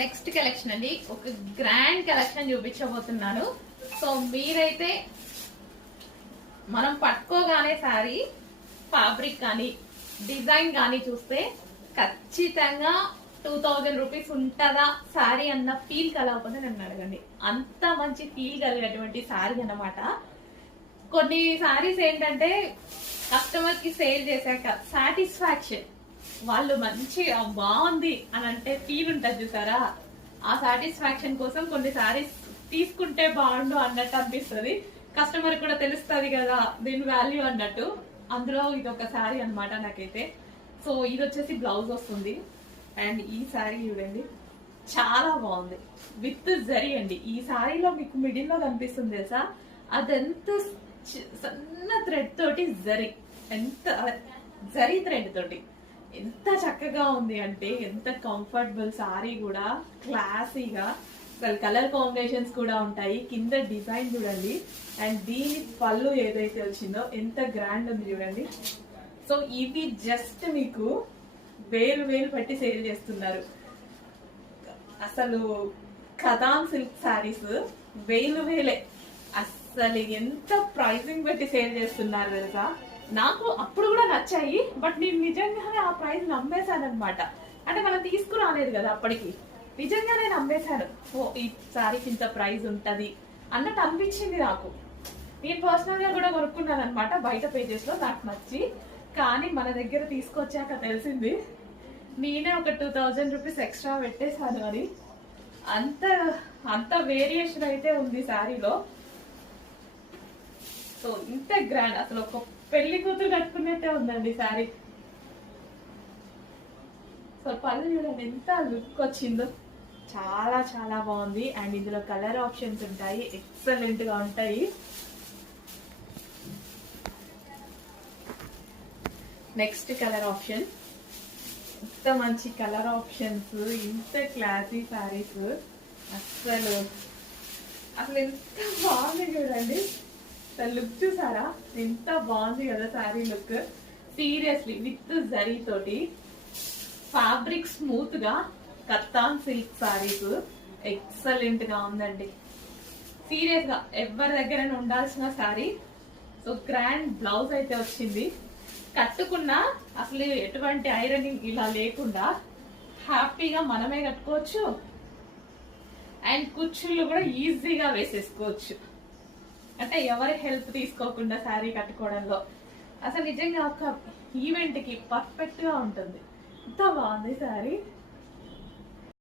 Next collection అండి, ఒక grand collection చూపించబోతున్నాను. సో మీరైతే మనం పట్టుకోగానే సారీ ఫ్యాబ్రిక్ కానీ డిజైన్ కానీ చూస్తే ఖచ్చితంగా 2000 రూపీస్ ఉంటుందా సారీ అన్న ఫీల్ కలగకపోతే నన్ను అడగండి. అంత మంచి ఫీల్ కలిగేటువంటి సారీ అన్నమాట. కొన్ని సారీస్ ఏంటంటే కస్టమర్ కి సేల్ చేశాక సాటిస్ఫాక్షన్, వాళ్ళు మంచిగా బాగుంది అని అంటే ఫీల్ ఉంటుంది చూసారా, ఆ సాటిస్ఫాక్షన్ కోసం కొన్ని సారీస్ తీసుకుంటే బాగుండు అన్నట్టు అనిపిస్తుంది. కస్టమర్ కూడా తెలుస్తుంది కదా దీని వాల్యూ అన్నట్టు. అందులో ఇది ఒక సారీ అనమాట నాకైతే. సో ఇది వచ్చేసి బ్లౌజ్ వస్తుంది. అండ్ ఈ సారీ చూడండి చాలా బాగుంది, విత్ జరీ అండి. ఈ సారీలో మీకు మిడిల్ లో కనిపిస్తుంది తెలుసా, అదెంత సన్న థ్రెడ్ తోటి జరీ, ఎంత జరీ థ్రెడ్ తోటి ఎంత చక్కగా ఉంది అంటే, ఎంత కంఫర్టబుల్ సారీ కూడా, క్లాసీగా. అసలు కలర్ కాంబినేషన్స్ కూడా ఉంటాయి. కింద డిజైన్ చూడండి. అండ్ దీని పళ్ళు ఏదైతే వచ్చిందో ఎంత గ్రాండ్ ఉంది చూడండి. సో ఇవి జస్ట్ మీకు వేలు పెట్టి సేల్ చేస్తున్నారు. అసలు కథాన్ సిల్క్ సారీస్ వేలే. అసలు ఎంత ప్రైసింగ్ పెట్టి సేల్ చేస్తున్నారు తెలుసా. నాకు అప్పుడు కూడా నచ్చాయి, బట్ నేను నిజంగానే ఆ ప్రైస్ నమ్మేశాను అనమాట. అంటే మనం తీసుకురాలేదు కదా అప్పటికి, నిజంగానే నమ్మేశాను. ఓ ఈ సారీకి ఇంత ప్రైస్ ఉంటది అన్నట్టు అనిపించింది నాకు. నేను పర్సనల్ గా కూడా కొనుక్కున్నాను అనమాట బయట పేజెస్ లో, నాకు నచ్చి. కానీ మన దగ్గర తీసుకొచ్చాక తెలిసింది నేనే ఒక 2000 రూపీస్ ఎక్స్ట్రా పెట్టేశాను అని. అంత వేరియేషన్ అయితే ఉంది శారీలో. సో ఇంత గ్రాండ్, అసలు ఒక పెళ్లి కూతురు కట్టుకున్నట్టే ఉందండి శారీ. సో పళ్ళు చూడండి ఎంత లుక్ వచ్చిందో, చాలా బాగుంది. అండ్ ఇందులో కలర్ ఆప్షన్స్ ఉంటాయి, ఎక్సలెంట్ గా ఉంటాయి. నెక్స్ట్ కలర్ ఆప్షన్, ఇంత మంచి కలర్ ఆప్షన్స్, ఇంత క్లాసీ సారీస్, అసలు ఎంత బాగుంది చూడండి. లుక్ చూసారా ఎంత బాగుంది కదా sorry look. Seriously with zari తోటి ఫ్యాబ్రిక్ స్మూత్ గా కత్తాన్ సిల్క్ సారీస్ ఎక్సలెంట్ గా ఉందండి. సీరియస్ గా ఎవరి దగ్గర ఉండాల్సిన సారీ. సో గ్రాండ్ బ్లౌజ్ అయితే వచ్చింది. కట్టుకున్నా అసలు ఎటువంటి ఐరనింగ్ ఇలా లేకుండా హ్యాపీగా మనమే కట్టుకోవచ్చు. అండ్ కుచ్చుళ్ళు కూడా ఈజీగా వేసేసుకోవచ్చు. అంటే ఎవరి హెల్ప్ తీసుకోకుండా శారీ కట్టుకోవడంలో అసలు నిజంగా ఒక ఈవెంట్ కి పర్ఫెక్ట్ గా ఉంటుంది. ఎంత బాగుంది శారీ.